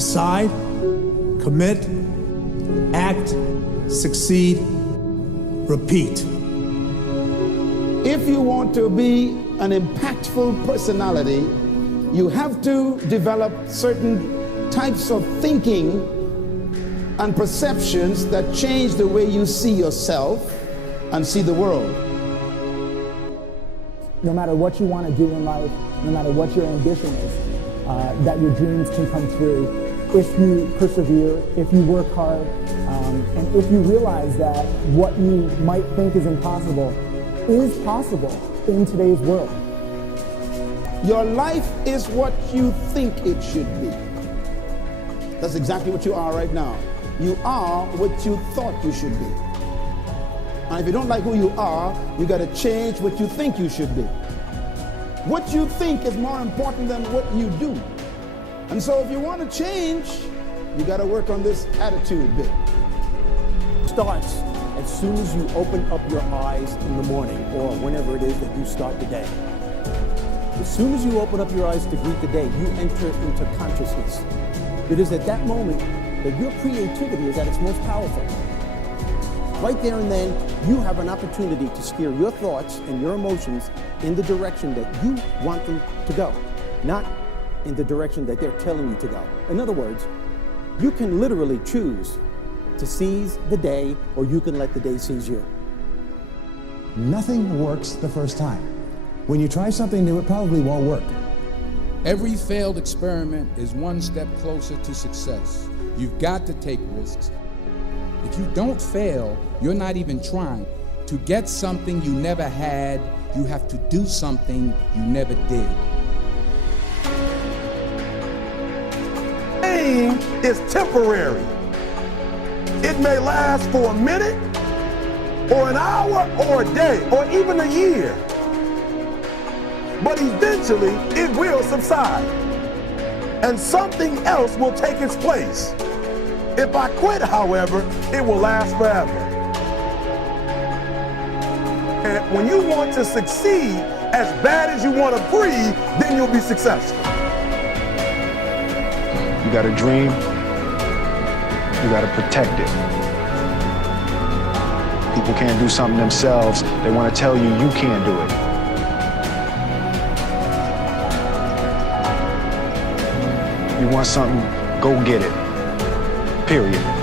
Decide, commit, act, succeed, repeat. If you want to be an impactful personality, you have to develop certain types of thinking and perceptions that change the way you see yourself and see the world. No matter what you want to do in life, no matter what your ambition is, that your dreams can come true if you persevere, if you work hard, and if you realize that what you might think is impossible is possible in today's world. Your life is what you think it should be. That's exactly what you are right now. You are what you thought you should be. And if you don't like who you are, you got to change what you think you should be. What you think is more important than what you do. And so if you want to change, you got to work on this attitude bit. Starts as soon as you open up your eyes in the morning or whenever it is that you start the day. As soon as you open up your eyes to greet the day, you enter into consciousness. It is at that moment that your creativity is at its most powerful. Right there and then, you have an opportunity to steer your thoughts and your emotions in the direction that you want them to go, not in the direction that they're telling you to go. In other words, you can literally choose to seize the day, or you can let the day seize you. Nothing works the first time. When you try something new, it probably won't work. Every failed experiment is one step closer to success. You've got to take risks. If you don't fail, you're not even trying. To get something you never had, you have to do something you never did. Pain is temporary. It may last for a minute, or an hour, or a day, or even a year. But eventually, it will subside, and something else will take its place. If I quit, however, it will last forever. And when you want to succeed as bad as you want to breathe, then you'll be successful. You got a dream, you got to protect it. People can't do something themselves, they want to tell you you can't do it. You want something, go get it. Period.